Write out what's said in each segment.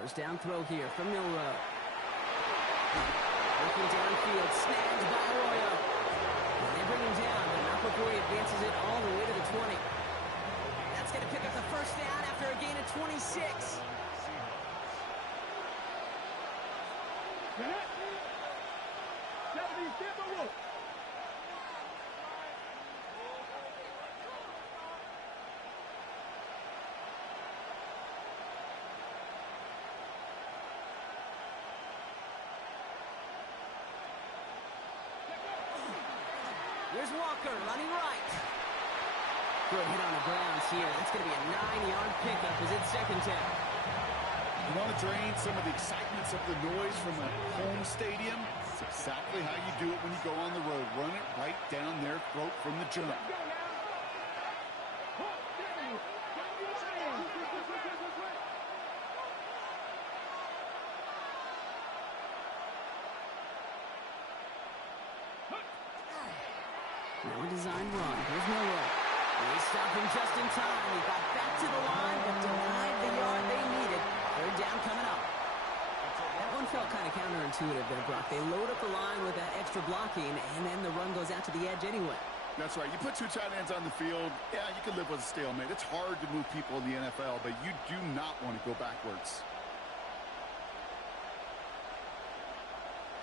First down throw here from Milrow. Looking downfield, snagged by Arroyo. And they bring him down, but not before he advances it all the way to the 20. That's going to pick up the first down after a gain of 26. Here's Walker running right. Good hit on the grounds here. That's going to be a 9-yard pickup as it's second down. You want to drain some of the excitements of the noise from a home stadium? It's exactly how you do it when you go on the road. Run it right down their throat from the jump. Now a design run. Here's Milrow. They stop him just in time. He got back to the line, but denied the yard they needed. Third down coming up. That one felt kind of counterintuitive there, Brock. They load up the line with that extra blocking, and then the run goes out to the edge anyway. That's right. You put two tight ends on the field, yeah, you can live with a stalemate. It's hard to move people in the NFL, but you do not want to go backwards.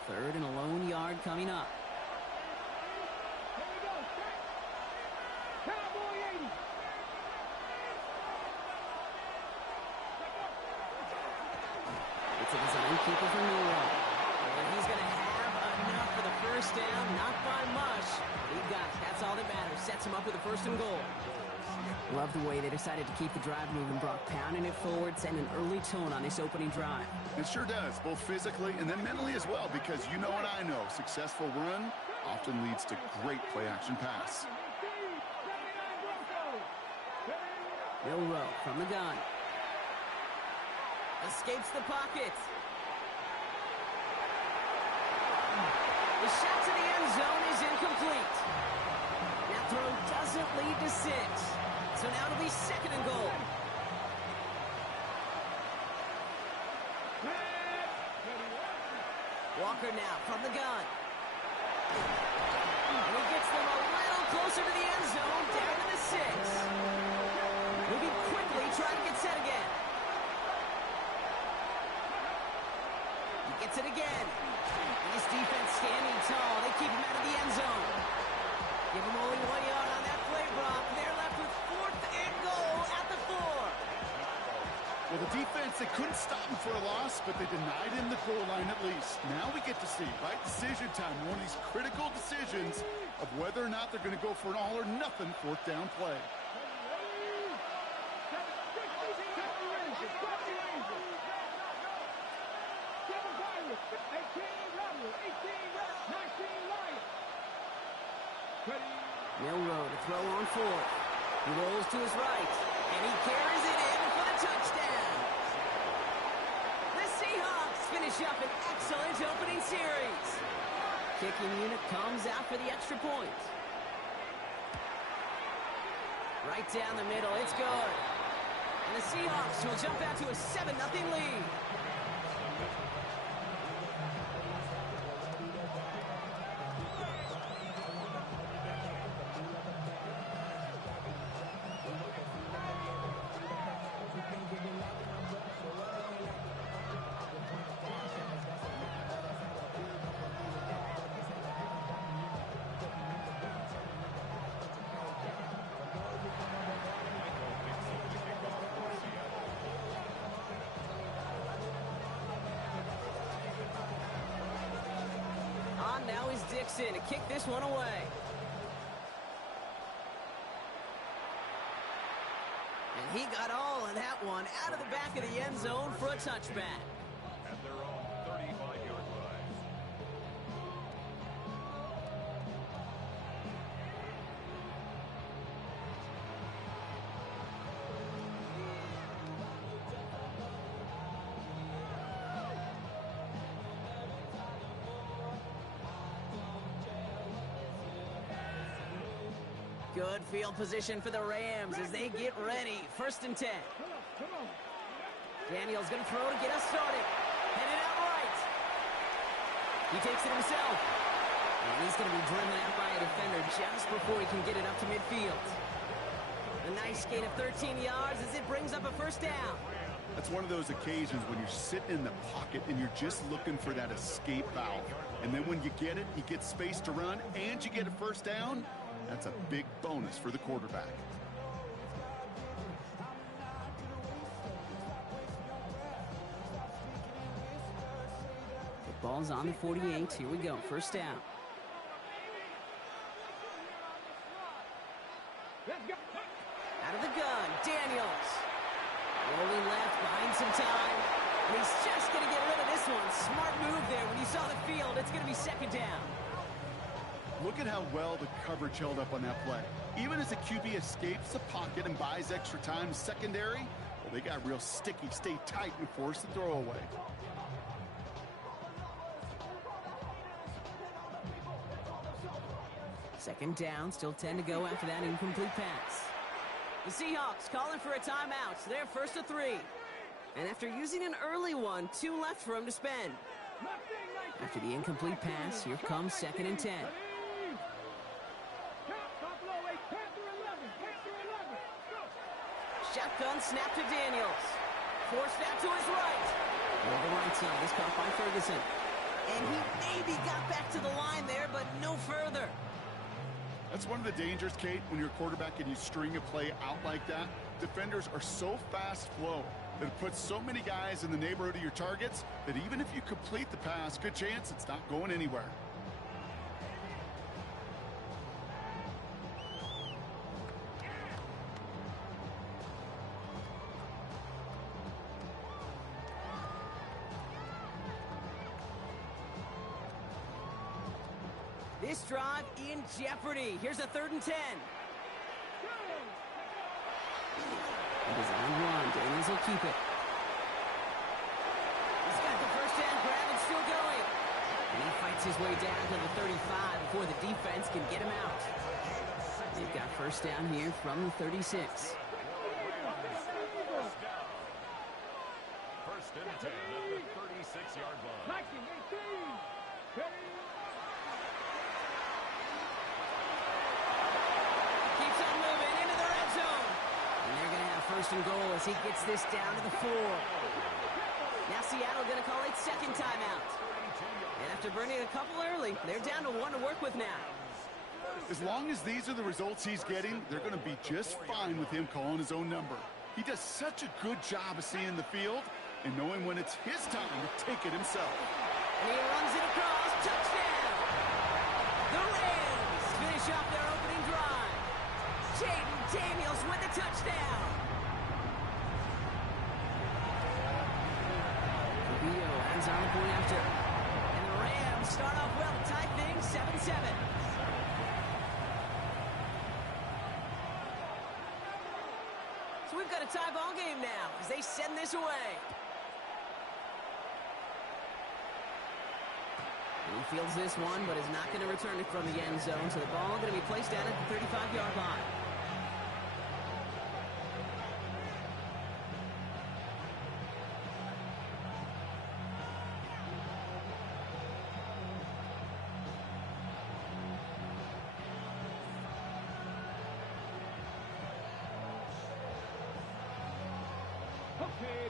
Third and a lone yard coming up. It's a design keeper for Milrow. And he's going to have enough for the first down. Not by much. He got it. That's all that matters. Sets him up with a first and goal. Love the way they decided to keep the drive moving, Brock. Pounding it forward, setting an early tone on this opening drive. It sure does, both physically and then mentally as well, because you know what I know. Successful run often leads to great play-action pass. Milrow from the gun. Escapes the pocket. The shot to the end zone is incomplete. That throw doesn't lead to 6. So now it'll be second and goal. Walker now from the gun. And he gets them a little closer to the end zone, down to the 6. Moving quickly, trying to get set again. He gets it again. And this defense standing tall. They keep him out of the end zone. Give him only 1 yard on that play, Brock. They're left with 4th and goal at the 4. Well, the defense, they couldn't stop him for a loss, but they denied him the goal line at least. Now we get to see, right decision time, one of these critical decisions of whether or not they're going to go for an all-or-nothing 4th down play. Milrow to throw on 4th. He rolls to his right, and he carries it in for the touchdown. The Seahawks finish up an excellent opening series. Kicking unit comes out for the extra point. Right down the middle, it's good. And the Seahawks will jump out to a 7-0 lead. Now is Dixon to kick this one away. And he got all of that one out of the back of the end zone for a touchback. At their own 35-yard line. Good field position for the Rams as they get ready. 1st and 10. Daniels going to throw to get us started. Headed out right. He takes it himself. And he's going to be driven out by a defender just before he can get it up to midfield. A nice gain of 13 yards as it brings up a first down. That's one of those occasions when you're sitting in the pocket and you're just looking for that escape valve. And then when you get it, you get space to run and you get a first down. That's a big bonus for the quarterback. The ball's on the 48. Here we go. First down. Out of the gun, Daniels. Rolling left, buying some time. And he's just going to get rid of this one. Smart move there. When you saw the field, it's going to be second down. Look at how well the coverage held up on that play. Even as the QB escapes the pocket and buys extra time secondary, well, they got real sticky, stay tight, and force the throw away. Second down, still 10 to go after that incomplete pass. The Seahawks calling for a timeout. They're first to 3. And after using an early one, 2 left for him to spend. After the incomplete pass, here comes second and 10. Shotgun snap to Daniels. Forced out to his right. Well, the right side is caught by Ferguson. And he maybe got back to the line there, but no further. That's one of the dangers, Kate, when you're a quarterback and you string a play out like that. Defenders are so fast flow that it puts so many guys in the neighborhood of your targets that even if you complete the pass, good chance it's not going anywhere. This drive in jeopardy. Here's a 3rd and 10. Design run. Daniels will keep it. He's got the first down grab and still going. And he fights his way down to the 35 before the defense can get him out. They've got first down here from the 36. First and 10 at the 36-yard line. Keeps on moving into the red zone. And they're going to have first and goal as he gets this down to the 4. Now Seattle going to call it second timeout. And after burning a couple early, they're down to 1 to work with now. As long as these are the results he's getting, they're going to be just fine with him calling his own number. He does such a good job of seeing the field and knowing when it's his time to take it himself. And he runs it across. Touchdown! The Rams finish off their opening drive. Jaden Daniels with the touchdown. Rubio ends on the point after. And the Rams start off well to tie things 7-7. So we've got a tie ball game now as they send this away. And he fields this one, but is not going to return it from the end zone. So the ball going to be placed down at the 35-yard line.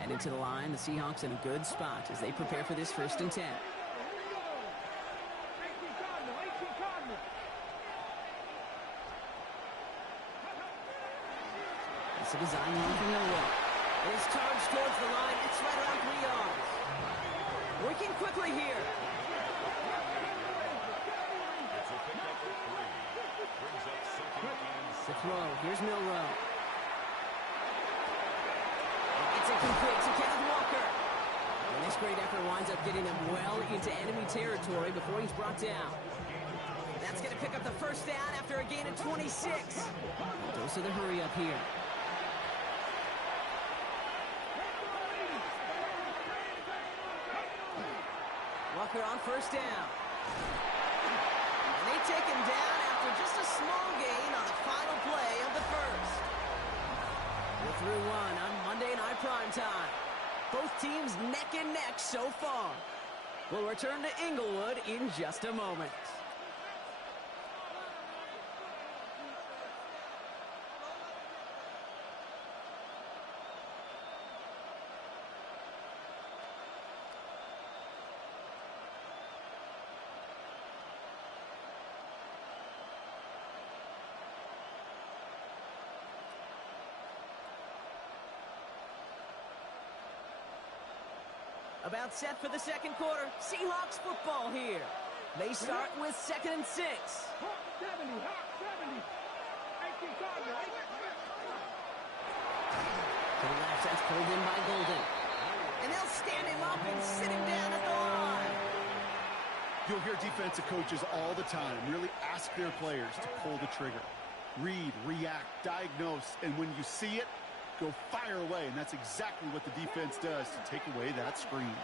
And into the line, the Seahawks in a good spot as they prepare for this first and 10. It's a design run from Millwall. It is charged towards the line. It's right around 3 yards. Working quickly here. It's a pickup of 3. Brings up second and The throw. Here's Milrow. It's incomplete to Kenneth Walker. And this great effort winds up getting them well into enemy territory before he's brought down. That's going to pick up the first down after a gain of 26. Dose of the hurry up here. Walker on first down. And they take him down after just a small gain on the final play of the first. We're through 1 on Monday Night Primetime. neck and neck so far. We'll return to Inglewood in just a moment. About set for the second quarter. Seahawks football here. They start with 2nd and 6. Hawk 70, Hawk 70. 18 Cardinal, To the left, that's pulled in by Golden. And they'll stand him up and sit him down at the line. You'll hear defensive coaches all the time really ask their players to pull the trigger. Read, react, diagnose, and when you see it, go fire away, and that's exactly what the defense does to take away that screen.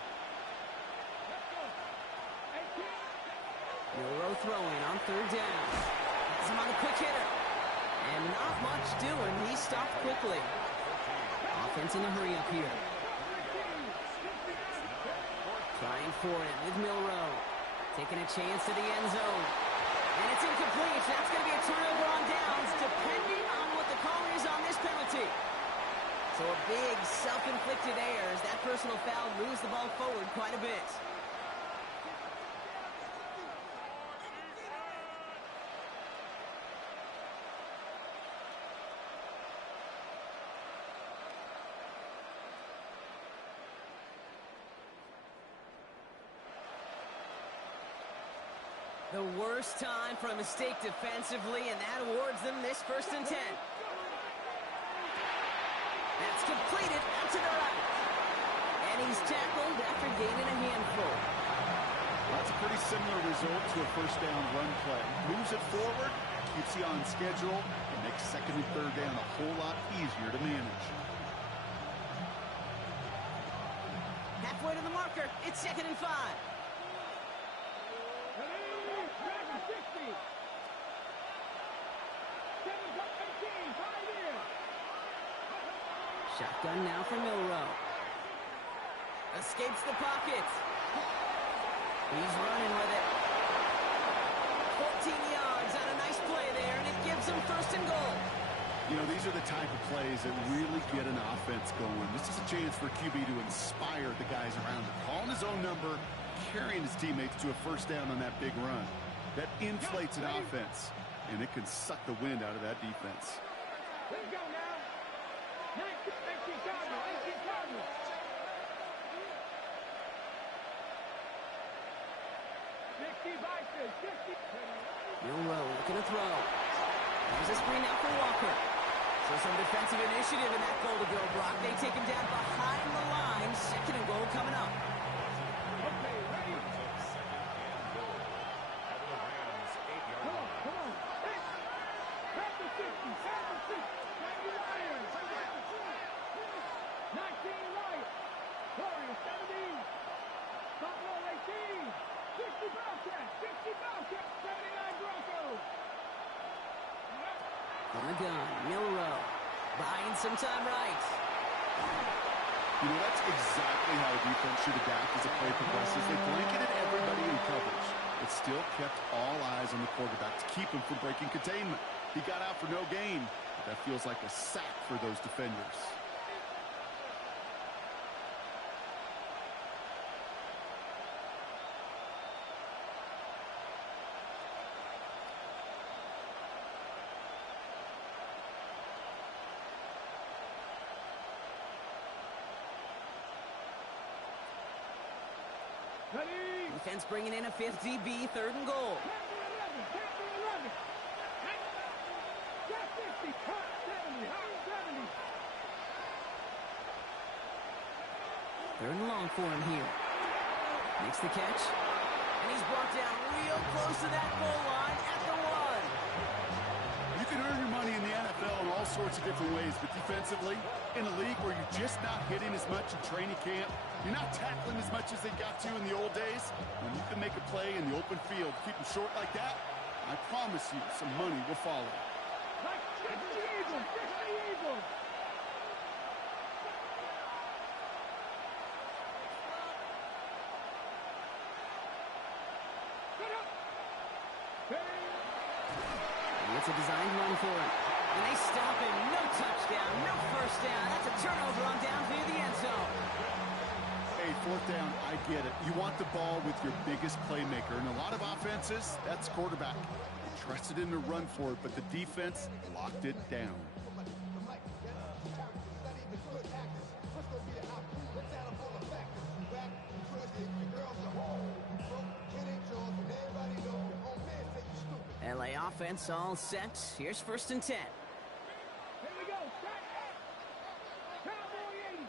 Milrow throwing on 3rd down. Has him on the quick hitter. And not much doing. He stopped quickly. Offense in the hurry up here. Trying for it with Milrow. Taking a chance to the end zone. And it's incomplete. That's going to be a turnover on downs, depending on what the call is on this penalty. So a big self-inflicted error as that personal foul moves the ball forward quite a bit. The worst time for a mistake defensively, and that awards them this 1st and 10. That's completed out to the right. And he's tackled after gaining a handful. That's a pretty similar result to a 1st down run play. Moves it forward, keeps you on schedule, and makes 2nd and 3rd down a whole lot easier to manage. Halfway to the marker, it's 2nd and 5. Shotgun now for Milrow. Escapes the pocket. He's running with it. 14 yards on a nice play there, and it gives him 1st and goal. You know, these are the type of plays that really get an offense going. This is a chance for QB to inspire the guys around him. Calling his own number, carrying his teammates to a 1st down on that big run. That inflates an offense, and it can suck the wind out of that defense. Let's go now. 19 Cardinal, 18 Cardinal. 60 Bison, 60. Milrow looking to throw. There's a screen out for Walker. So some defensive initiative in that goal to go block. They take him down behind the line. 2nd and goal coming up. Okay, ready? Come on, come on. Pass the 60, pass the 60. 90 Lions. 19 Lions. Warriors, 17. Buffalo, 18. 60 Bobcats, 60 Bobcats. 79 Broncos. On the gun, Milrow. Buying some time right. You know, that's exactly how a defense should adapt as a play progresses. They blanketed everybody in coverage, but still kept all eyes on the quarterback to keep him from breaking containment. He got out for no gain, but that feels like a sack for those defenders. Ready? Defense bringing in a 5th DB, 3rd and goal. 3rd and long for him here. Makes the catch. And he's brought down real close to that goal line at the 1. You can earn your money in the NFL in all sorts of different ways, but defensively, in a league where you're just not hitting as much in training camp, you're not tackling as much as they got to in the old days, when you can make a play in the open field, keep them short like that, I promise you some money will follow. Like 60 Eagles, 60 Eagles. It's a designed run for him. And they stop him. No touchdown, no first down. That's a turnover on down near the end zone. Hey, fourth down, I get it. You want the ball with your biggest playmaker. In a lot of offenses, that's quarterback. Trusted him to run for it, but the defense locked it down. LA offense all set. Here's 1st and 10. Here we go. Cowboy 80.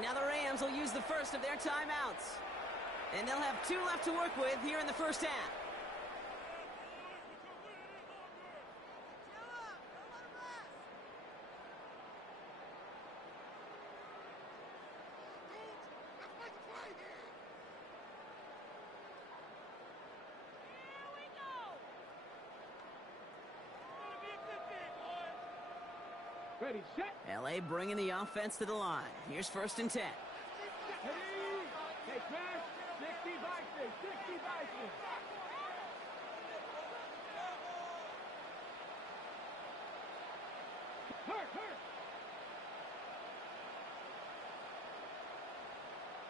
Now the Rams will use the first of their timeouts. And they'll have 2 left to work with here in the first half. Ready, set. LA bringing the offense to the line. Here's 1st and 10. Hey, press. 60 by 6. 60 by 6. Hurt.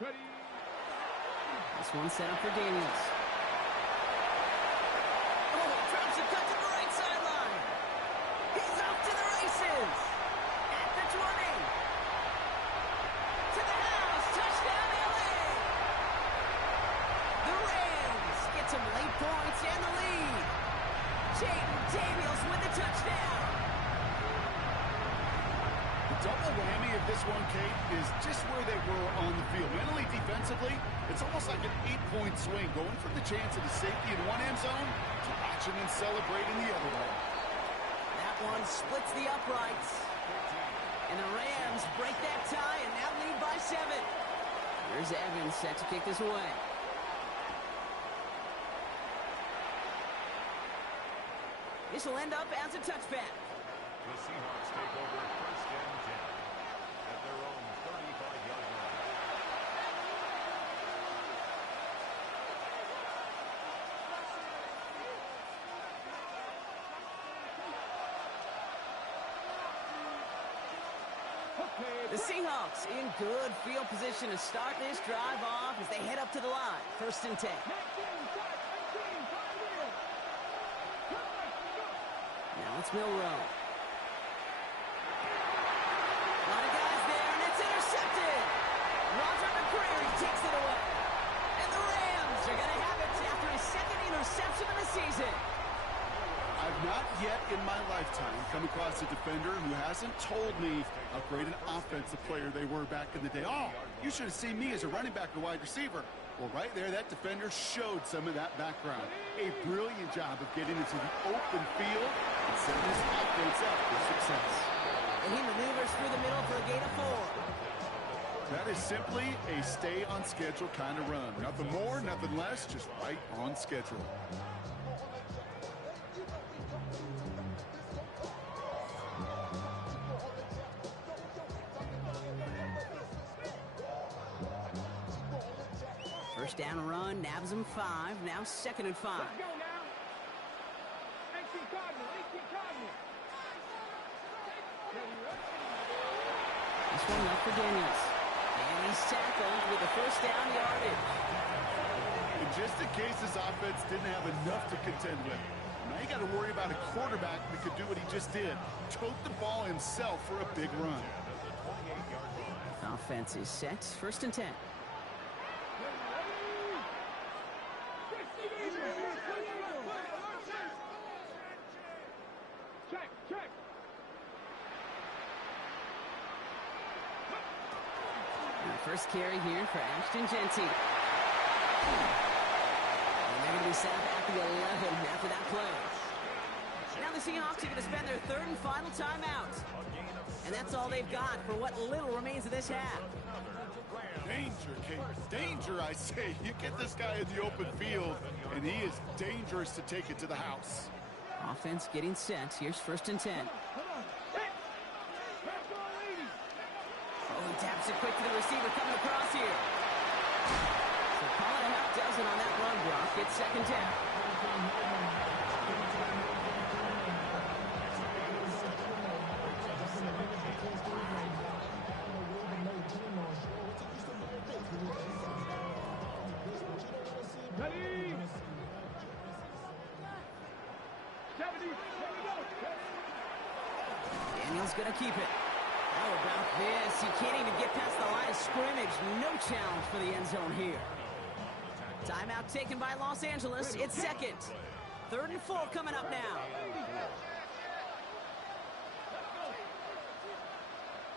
Ready. This one set up for Daniels. Oh, drops a cut to the right sideline. He's off to the races. At the 20. To the house. Touchdown, LA. The Rams get some late points and the lead. Jaden Daniels with the touchdown. The double whammy of this one, Kate, is just where they were on the field. Mentally, defensively, it's almost like an 8-point swing, going from the chance of the safety in one end zone to watching and celebrating the other one. That one splits the uprights. And the Rams break that tie and now lead by 7. Here's Evans set to kick this away. This will end up as a touchback. The Seahawks take over 1st and 10 at their own 35-yard line. The Seahawks in good field position to start this drive off as they head up to the line. 1st and 10. Now it's Milrow. A lot of guys there, and it's intercepted. Roger McCreary takes it away. And the Rams are going to have it after his 2nd interception of the season. I've not yet in my lifetime come across a defender who hasn't told me how great an offensive player they were back in the day. Oh, you should have seen me as a running back or wide receiver. Well, right there, that defender showed some of that background. A brilliant job of getting into the open field and setting his offense up for success. And he maneuvers through the middle for a gain of 4. That is simply a stay-on-schedule kind of run. Nothing more, nothing less, just right on schedule. First down run, nabs him 5. Now 2nd and 5. Let's go now. 18 Cardinal. This one up for Daniels. And he's tackled with the first down yardage. And just in case this offense didn't have enough to contend with, now you got to worry about a quarterback that could do what he just did. Tote the ball himself for a big run. Offense is set. 1st and 10. Check. First carry here for Ashton Genty. And they're going to be set up at the 11 after that play. Now the Seahawks are going to spend their 3rd and final timeout. And that's all they've got for what little remains of this half. Danger, Kate. Danger, I say. You get this guy in the open field, and he is dangerous to take it to the house. Offense getting set. Here's 1st and 10. Taps it quick to the receiver coming across here. So call it a half dozen on that run block. It's second down. Ready? 70. Daniel's going to keep it. How about this? He can't even get past the line of scrimmage. No challenge for the end zone here. Timeout taken by Los Angeles. It's second. 3rd and 4 coming up now.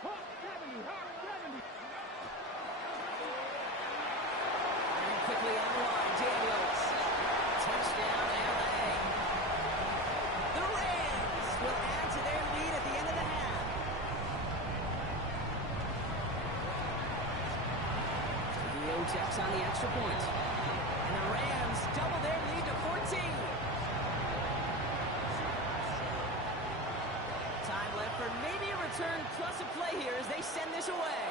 Hot 70. Hot 70. And quickly on the line, Daniels. Touchdown, LA. The Rams will add to their lead at the end of the half. Theo checks on the extra point. And the Rams double their lead to 14. Time left for maybe a return plus a play here as they send this away.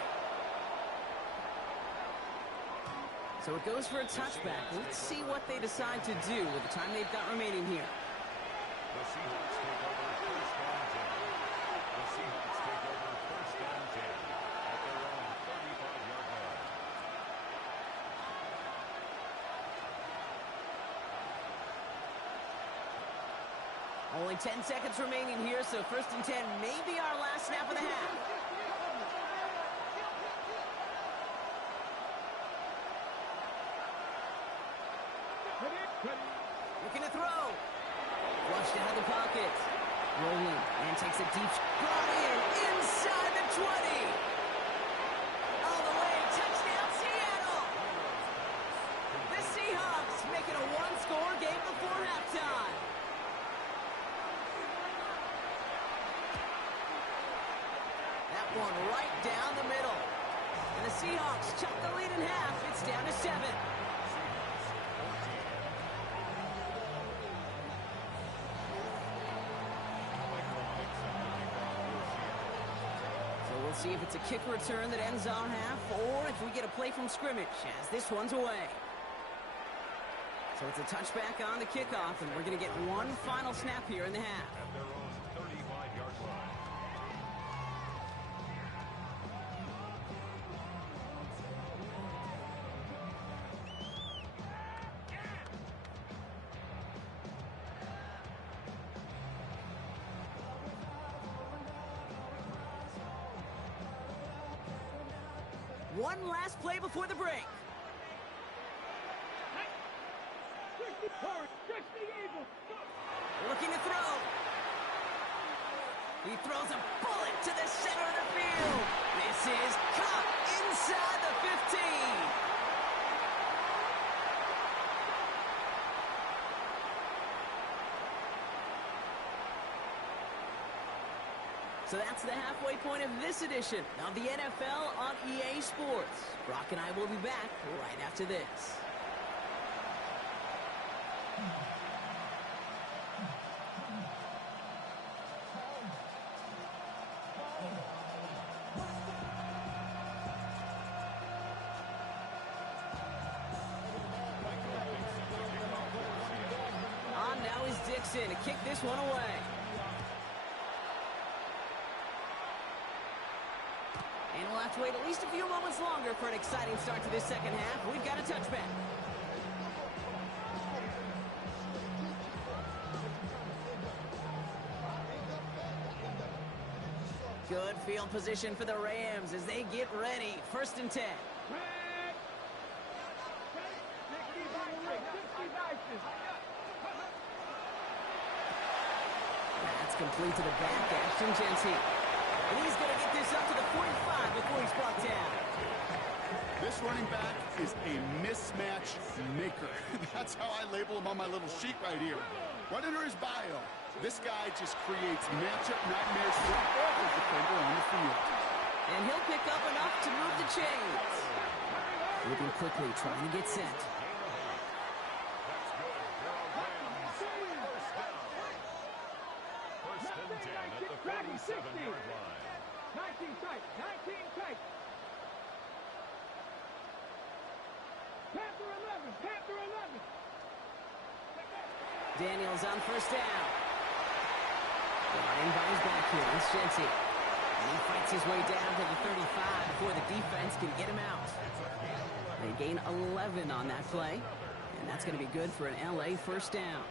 So it goes for a touchback. Let's see what they decide to do with the time they've got remaining here. The Seahawks take over first down 10. The Seahawks take over first down 10 at their own 35-yard line. Only 10 seconds remaining here, so 1st and 10 may be our last snap of the half. Looking to throw. Flushed out of the pocket. Rolling and takes a deep brought in inside the 20. All the way, touchdown Seattle. The Seahawks making a one-score game before halftime. That one right down the middle. And the Seahawks chop the lead in half. It's down to 7. We'll see if it's a kick return that ends our half, or if we get a play from scrimmage, as this one's away. So it's a touchback on the kickoff, and we're going to get one final snap here in the half. At their own 35-yard line. One last play before the break. Looking to throw. He throws a bullet to the center of the field. This is caught inside the 15. So that's the halfway point of this edition of the NFL on EA Sports. Brock and I will be back right after this. On now is Dixon to kick this one away. And we'll have to wait at least a few moments longer for an exciting start to this second half. We've got a touchback. Good field position for the Rams as they get ready. 1st and 10. That's complete to the back, Ashton Genty. And he's going to get this up to the 45 before he's brought down. This running back is a mismatch maker. That's how I label him on my little sheet right here. Right under his bio, this guy just creates matchup nightmares for every defender on the field. And he'll pick up enough to move the chains. Moving quickly, trying to get set. First and 10 at the 47-yard line. 19 tight. 19 tight. Panther 11. Panther 11. Daniels on first down. Brought in by his back here. It's Shenty. And he fights his way down to the 35 before the defense can get him out. They gain 11 on that play. And that's going to be good for an LA first down.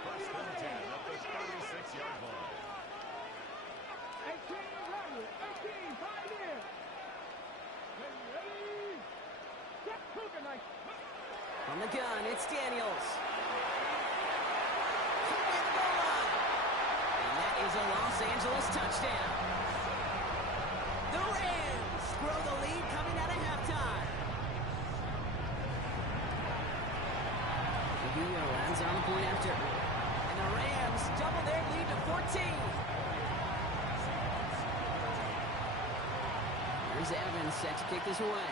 First and 10 at the 36-yard line. 18, Robert. 18, Pioneer. Ready. Get cooking like. On the gun, it's Daniels. Away the goal line. And that is a Los Angeles touchdown. The Rams grow the lead coming out of halftime. Trujillo lands on the point after. And the Rams double their lead to 14. Here's Evans set to kick this away.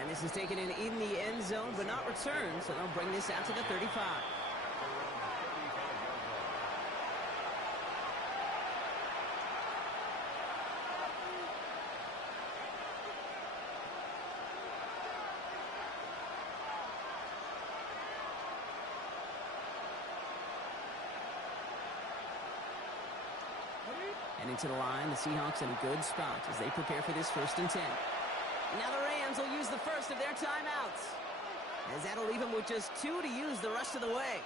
And this is taken in the end zone, but not returned, so they'll bring this out to the 35. And into the line, the Seahawks in a good spot as they prepare for this 1st and 10. Now the Rams will use the first of their timeouts, as that'll leave them with just 2 to use the rest of the way.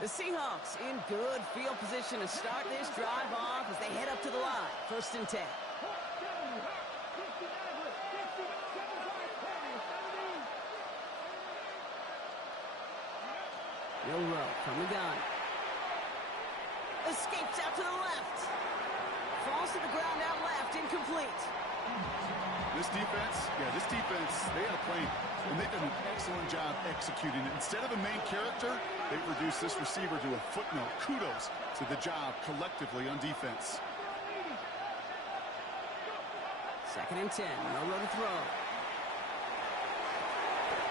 The Seahawks in good field position to start this drive off as they head up to the line. 1st and 10. Will Rowe from the gun. Escapes out to the left. Falls to the ground out left, incomplete. This defense, they had a plan, and they've done an excellent job executing it. Instead of a main character, they've reduced this receiver to a footnote. Kudos to the job collectively on defense. 2nd and 10, no room to throw.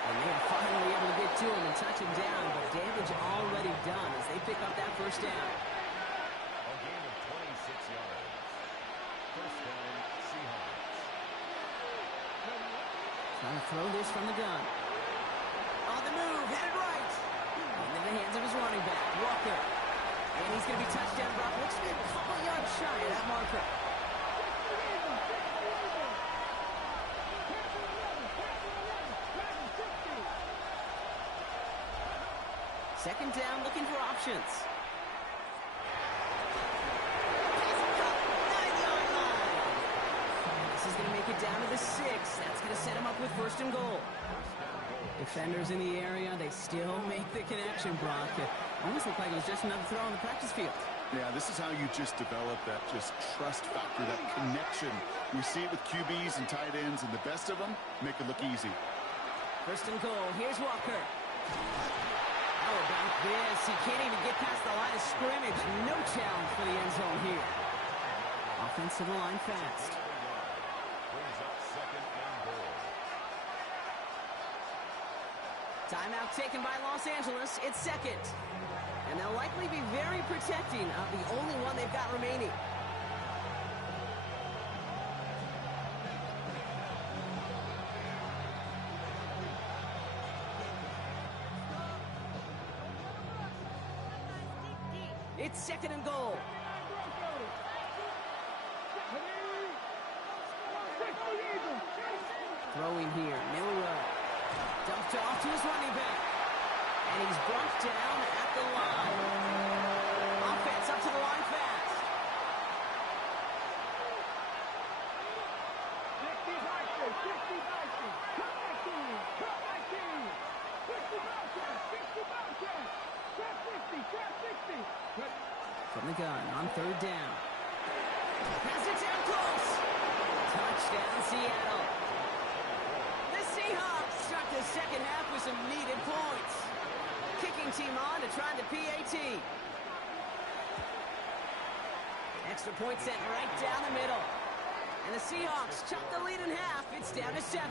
And they are finally able to get to him and touch him down, but damage already done as they pick up that 1st down. A gain of 26 yards. First down, Seahawks. Trying to throw this from the gun. On the move, headed right. Into the hands of his running back, Walker. And he's going to be touchdown block. Looks to be a couple yards shy of that marker. Second down, looking for options. This is going to make it down to the 6. That's going to set him up with 1st and goal. Defenders in the area, they still make the connection, Brock. It almost looked like it was just another throw on the practice field. Yeah, this is how you just develop that just trust factor, that connection. We see it with QBs and tight ends, and the best of them make it look easy. 1st and goal. Here's Walker. How about this? He can't even get past the line of scrimmage. No challenge for the end zone here. Offense to the line fast. Brings up 2nd and goal. Timeout taken by Los Angeles. It's 2nd. And they'll likely be very protecting of the only one they've got remaining. It's 2nd and goal. Throwing here, Milroe. Dumped off to his running back. And he's brought down at the line. Offense up to the line fast. 60. From the gun on 3rd down. Pass it down close. Touchdown, Seattle. The Seahawks start the 2nd half with some needed points. Kicking team on to try the PAT. Extra point sent right down the middle. And the Seahawks chop the lead in half. It's down to 7.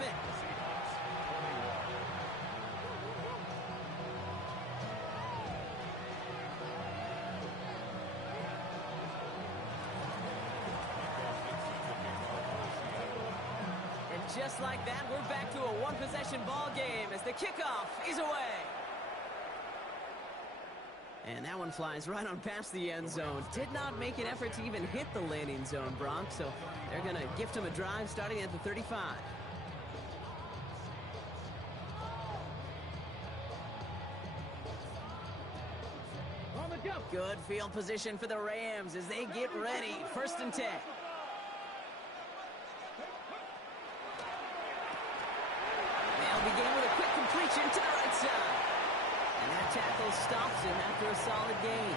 just like that, we're back to a one-possession ball game as the kickoff is away. And that one flies right on past the end zone. Did not make an effort to even hit the landing zone, Bronx, so they're going to gift him a drive starting at the 35. On the jump. Good field position for the Rams as they get ready. 1st and 10. They'll begin with a quick completion to the right side. And that tackle stops him after a solid gain.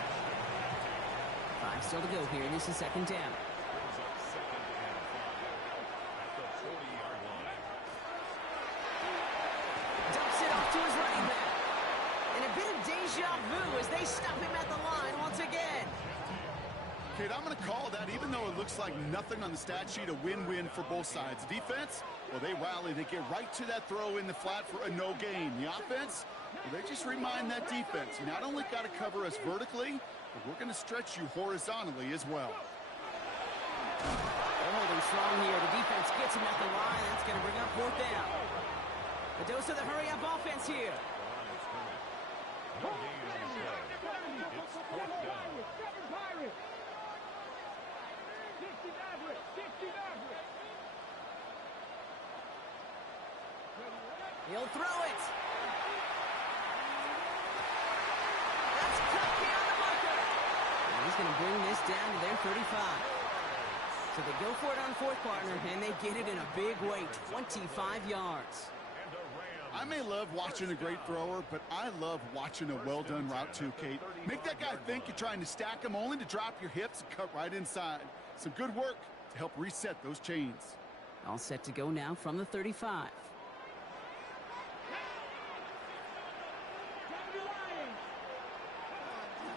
5 still to go here. This is 2nd down. Brings up 2nd and 5 at the 40-yard line. Dumps it off to his running back. And a bit of deja vu as they stop him at the line once again. Kate, I'm going to call that, even though it looks like nothing on the stat sheet, a win-win for both sides. Defense, well, they rally. They get right to that throw in the flat for a no gain. The offense, well, they just remind that defense, you not only got to cover us vertically, but we're going to stretch you horizontally as well. They're holding strong here. The defense gets him at the line. That's going to bring up 4th down. A dose of the hurry-up offense here. No gain on the play. It's 4th down. He'll throw it. That's cut beyond the marker. And he's going to bring this down to their 35. So they go for it on 4th, partner, and they get it in a big way, 25 yards. I may love watching a great thrower, but I love watching a well-done route too, Kate. Make that guy think you're trying to stack him only to drop your hips and cut right inside. Some good work to help reset those chains. All set to go now from the 35.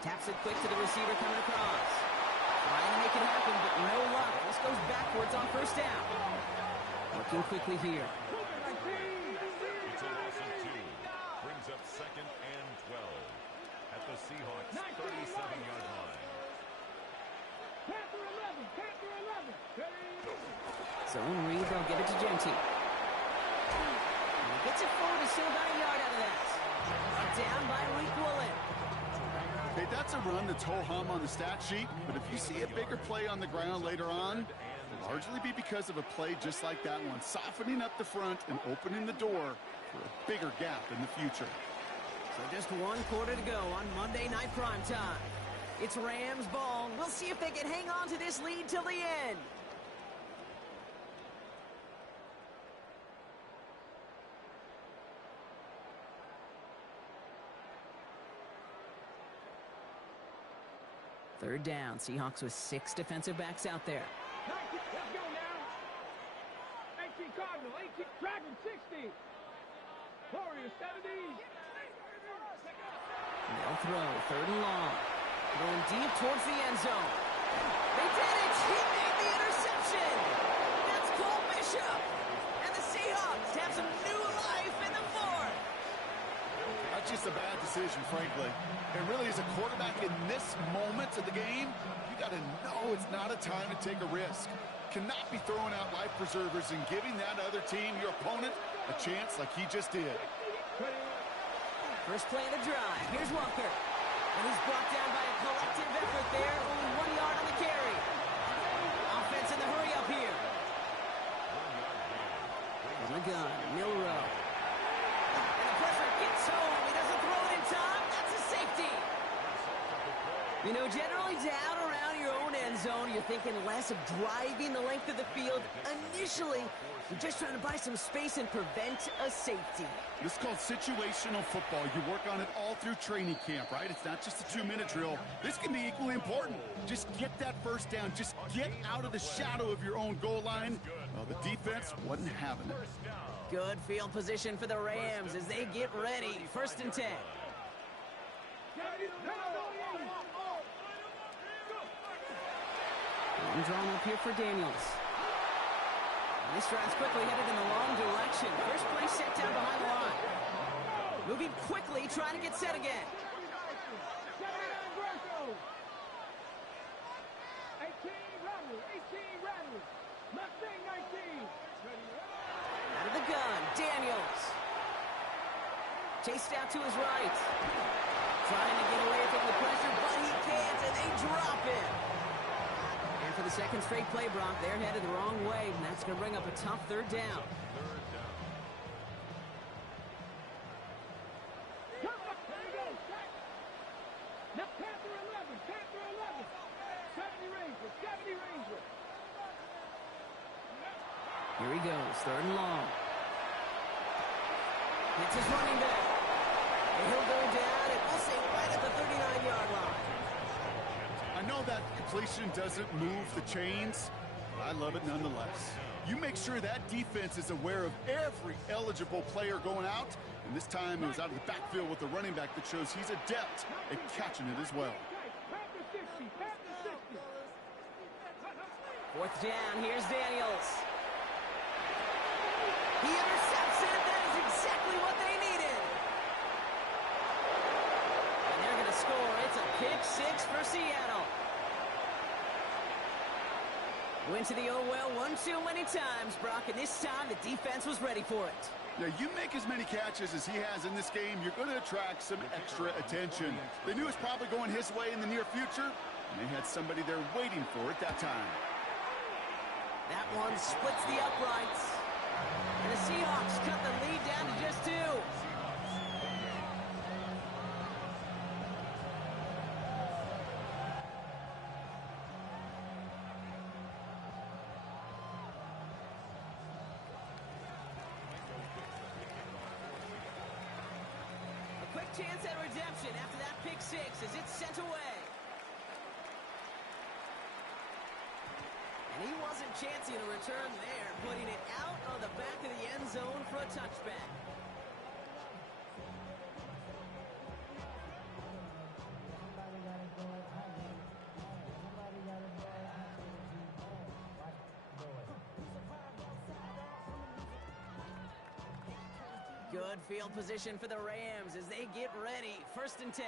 Taps it quick to the receiver coming across. Trying to make it happen, but no luck. This goes backwards on 1st down. Working quickly here. It's a loss of 2. Brings up 2nd and 12 at the Seahawks 37-yard line. Zone read, they'll get it to Genty. And he gets it forward, he's still got a yard out of that. Down by Reek Woolen. Hey, that's a run that's ho-hum on the stat sheet, but if you see a bigger play on the ground later on, it'll largely be because of a play just like that one, softening up the front and opening the door for a bigger gap in the future. So just 1 quarter to go on Monday Night Primetime. It's Rams ball. We'll see if they can hang on to this lead till the end. Third down. Seahawks with 6 defensive backs out there. Let's go now. 18 Cardinal, 18 Dragon, 60. Warriors, 70. They'll throw. 3rd and long. Going deep towards the end zone. They did it! He made the interception! That's Cole Bishop! And the Seahawks have some new life in the 4th. That's just a bad decision, frankly. And really, as a quarterback in this moment of the game, you got to know it's not a time to take a risk. Cannot be throwing out life preservers and giving that other team, your opponent, a chance like he just did. First play of the drive. Here's Walker. And he's brought down by a collective effort there. Only 1 yard on the carry. Offense in the hurry up here. From the gun, Milrow. And the pressure gets home. He doesn't throw it in time. That's a safety. You know, generally down around your own end zone, you're thinking less of driving the length of the field. Initially, you're just trying to buy some space and prevent a safety. This is called situational football. You work on it all through training camp, right? It's not just a 2-minute drill. This can be equally important. Just get that first down. Just get out of the shadow of your own goal line. Well, the defense wasn't having it. Good field position for the Rams as they get ready. 1st and 10. Long drawn up here for Daniels. And this drive's quickly headed in the wrong direction. First play set down behind the line. Moving quickly, trying to get set again. 18 Rattle, 18 Rattle. Mustang 19. gun. Daniels. Chased out to his right. Trying to get away from the pressure, but he can't, and they drop him. And for the second straight play, Brock, they're headed the wrong way, and that's going to bring up a tough third down. Here he goes, third and long. It's his running back. And he'll go down, and we'll say right at the 39-yard line. I know that completion doesn't move the chains, but I love it nonetheless. You make sure that defense is aware of every eligible player going out, and this time it was out of the backfield with the running back that shows he's adept at catching it as well. Fourth down, here's Daniels. He intercepts it. That is exactly what they needed. And they're going to score. It's a pick six for Seattle. Went to the oh well one too many times, Brock, and this time the defense was ready for it. Now, you make as many catches as he has in this game, you're going to attract some extra attention. They knew it was probably going his way in the near future, and they had somebody there waiting for it that time. That one splits the uprights. And the Seahawks cut the lead down to just 2. A quick chance at redemption after that pick six as it's sent away. And he wasn't chancing a return there, putting it out on the back of the end zone for a touchback. Good field position for the Rams as they get ready. 1st and 10.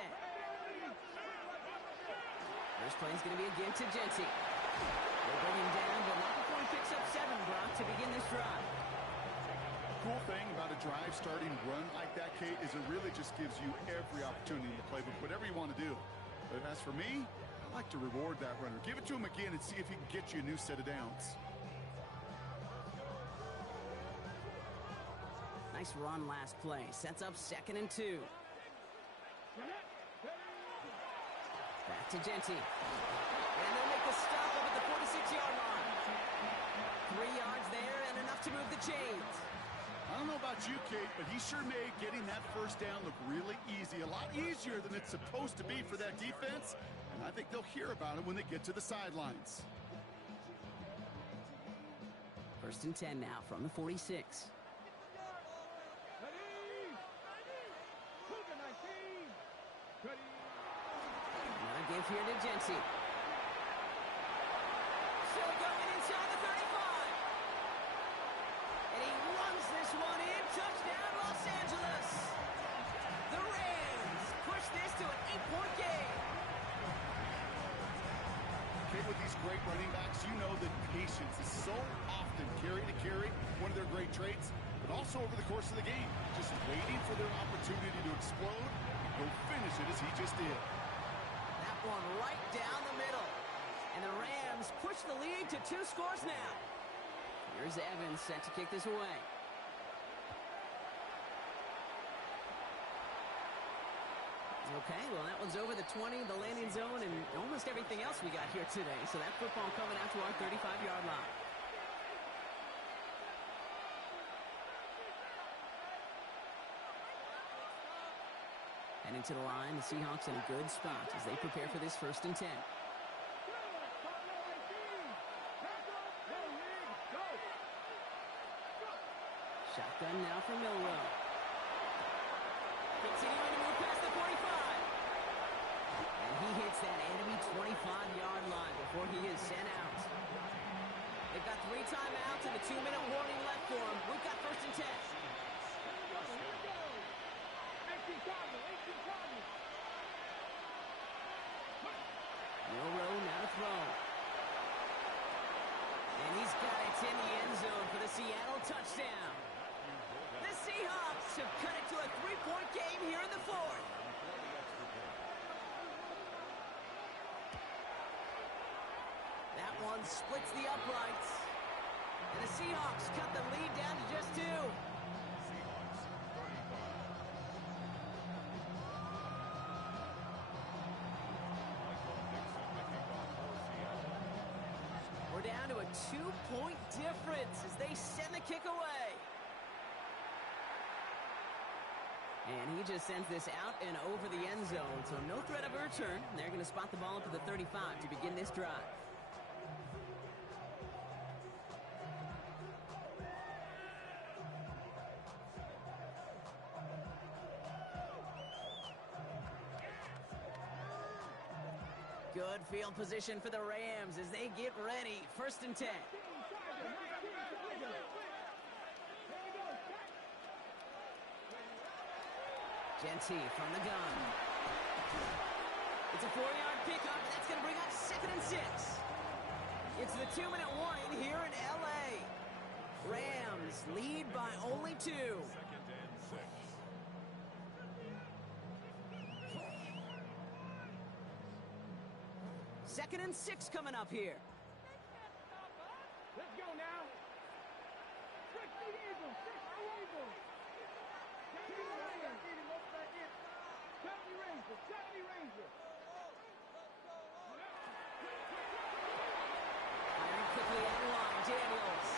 First play is going to be again to Genty. They'll bring him down, but not before he picks up 7, Brock, to begin this drive. Cool thing about a drive starting run like that, Kate, is it really just gives you every opportunity in the playbook, whatever you want to do. But as for me, I like to reward that runner. Give it to him again and see if he can get you a new set of downs. Nice run last play. Sets up 2nd and 2. Back to Genty. And they'll make the stop up at the 46-yard line. 3 yards there and enough to move the chains. I don't know about you, Kate, but he sure made getting that first down look really easy. A lot easier than it's supposed to be for that defense. And I think they'll hear about it when they get to the sidelines. 1st and 10 now from the 46. Another give here to Genty. Still going inside the 35. And he runs this one in. Touchdown, Los Angeles. The Rams push this to an 8-point game. Okay, with these great running backs, you know that patience is so often carry to carry, one of their great traits, but also over the course of the game, just waiting for their opportunity to explode and go finish it as he just did. That one right down the middle. And the Rams push the lead to 2 scores now. Here's Evans set to kick this away. Okay, well, that one's over the 20, the landing zone, and almost everything else we got here today. So that football coming out to our 35-yard line. Heading to the line, the Seahawks in a good spot as they prepare for this 1st and 10. Shotgun now for Milroe. Continuing to move past the 45. And he hits that enemy 25-yard line before he is sent out. They've got 3 timeouts and a 2-minute warning left for him. We've got 1st and 10. Milroe now to throw. And he's got it in the end zone for the Seattle touchdown. and splits the uprights. And the Seahawks cut the lead down to just 2. Seahawks 35. Michael Dixon, the kickoff for Seattle. We're down to a 2-point difference as they send the kick away. And he just sends this out and over the end zone, so no threat of a return. They're going to spot the ball up at the 35 to begin this drive. Good field position for the Rams as they get ready. 1st and 10. Genty from the gun. It's a 4-yard pickup. That's going to bring up 2nd and 6. It's the 2-minute warning here in L.A. Rams lead by only 2. 2nd and 6. Second and 6 coming up here. Let's go now. 60 Eagles, 60 Eagles. 70 Rangers. 70 Rangers, 70 Rangers. Firing quickly out of line, Daniels.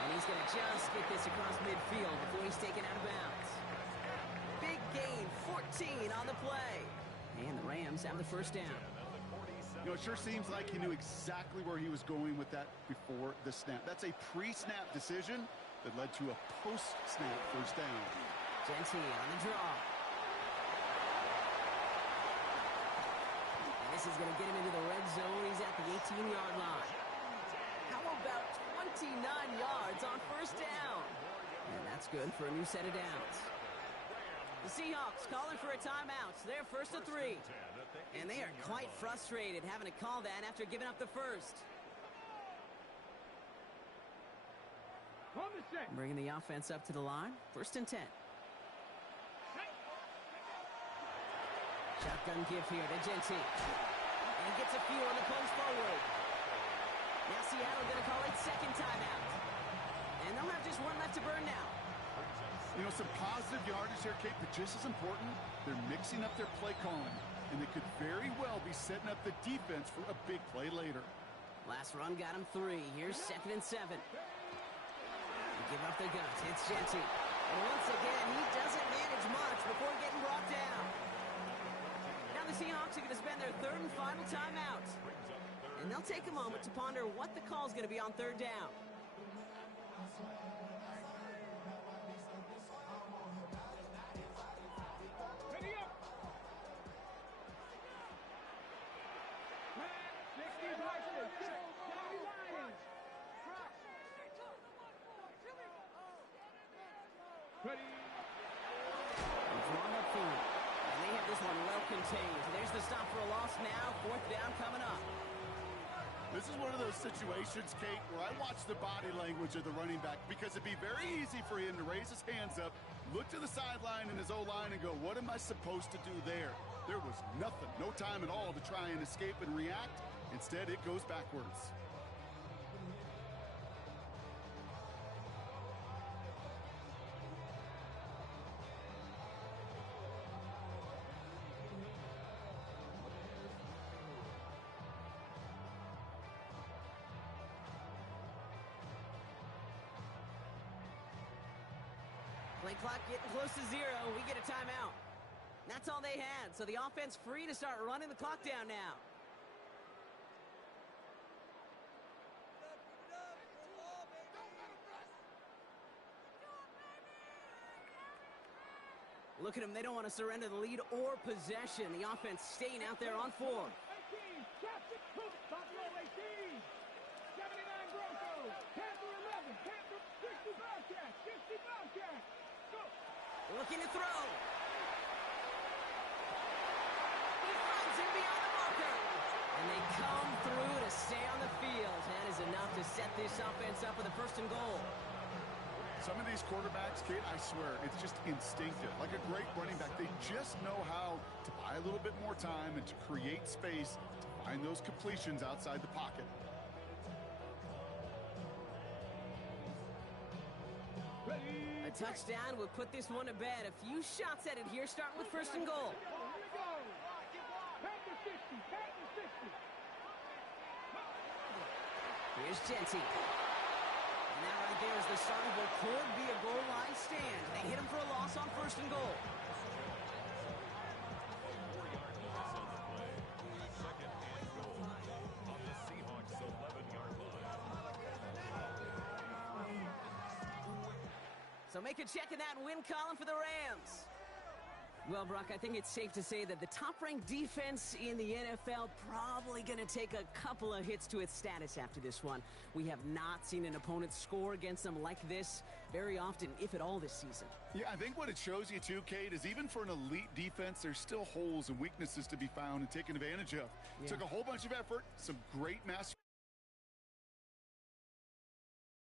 And he's going to just get this across midfield before he's taken out of bounds. Big gain, 14 on the play. And the Rams have the 1st down. You know, it sure seems like he knew exactly where he was going with that before the snap. That's a pre-snap decision that led to a post-snap 1st down. Genty on the draw. And this is going to get him into the red zone. He's at the 18-yard line. How about 29 yards on 1st down? And that's good for a new set of downs. The Seahawks calling for a timeout. They're 1st and 3. And they are quite frustrated having to call that after giving up the 1st. On the set. Bringing the offense up to the line. 1st and 10. Shotgun give here to Genty. And he gets a few on the post forward. Now Seattle going to call it 2nd timeout. And they'll have just 1 left to burn now. You know, some positive yardage here, Kate, but just as important, they're mixing up their play calling. And they could very well be setting up the defense for a big play later. Last run got him 3. Here's 2nd and 7. They give up their guns. It's Genty. And once again, he doesn't manage much before getting brought down. Now the Seahawks are going to spend their 3rd and final timeout. And they'll take a moment to ponder what the call is going to be on 3rd down. Ready up. 60 Vikings, 70 Lions. Ready. Drawn up field. And they have this one well contained. There's the stop for a loss now. 4th down coming up. This is one of those situations, Kate, where I watch the body language of the running back because it'd be very easy for him to raise his hands up, look to the sideline in his O-line and go, what am I supposed to do there? There was nothing, no time at all to try and escape and react. Instead, it goes backwards. Play clock getting close to 0. We get a timeout. That's all they had, so the offense free to start running the clock down now. Look at them. They don't want to surrender the lead or possession. The offense staying out there on 4. 18, Captain Cook, Buffalo 18. 79 Broncos, Panther 11, Panther 60 Bobcats, 60 Bobcats. Go. Looking to throw. He finds him beyond the marker. And they come through to stay on the field. That is enough to set this offense up with a 1st and goal. Some of these quarterbacks, Kate, I swear, it's just instinctive. Like a great running back, they just know how to buy a little bit more time and to create space to find those completions outside the pocket. A touchdown would put this one to bed. A few shots at it here, starting with first and goal. Here's Genty. And that right there is the start of what could be a goal line stand. They hit him for a loss on first and goal. Second and goal on the Seahawks 11-yard line. So make a check in that win column for the Rams. Well, Brock, I think it's safe to say that the top-ranked defense in the NFL probably going to take a couple of hits to its status after this one. We have not seen an opponent score against them like this very often, if at all, this season. Yeah, I think what it shows you, too, Kate, is even for an elite defense, there's still holes and weaknesses to be found and taken advantage of. Yeah. Took a whole bunch of effort, some great master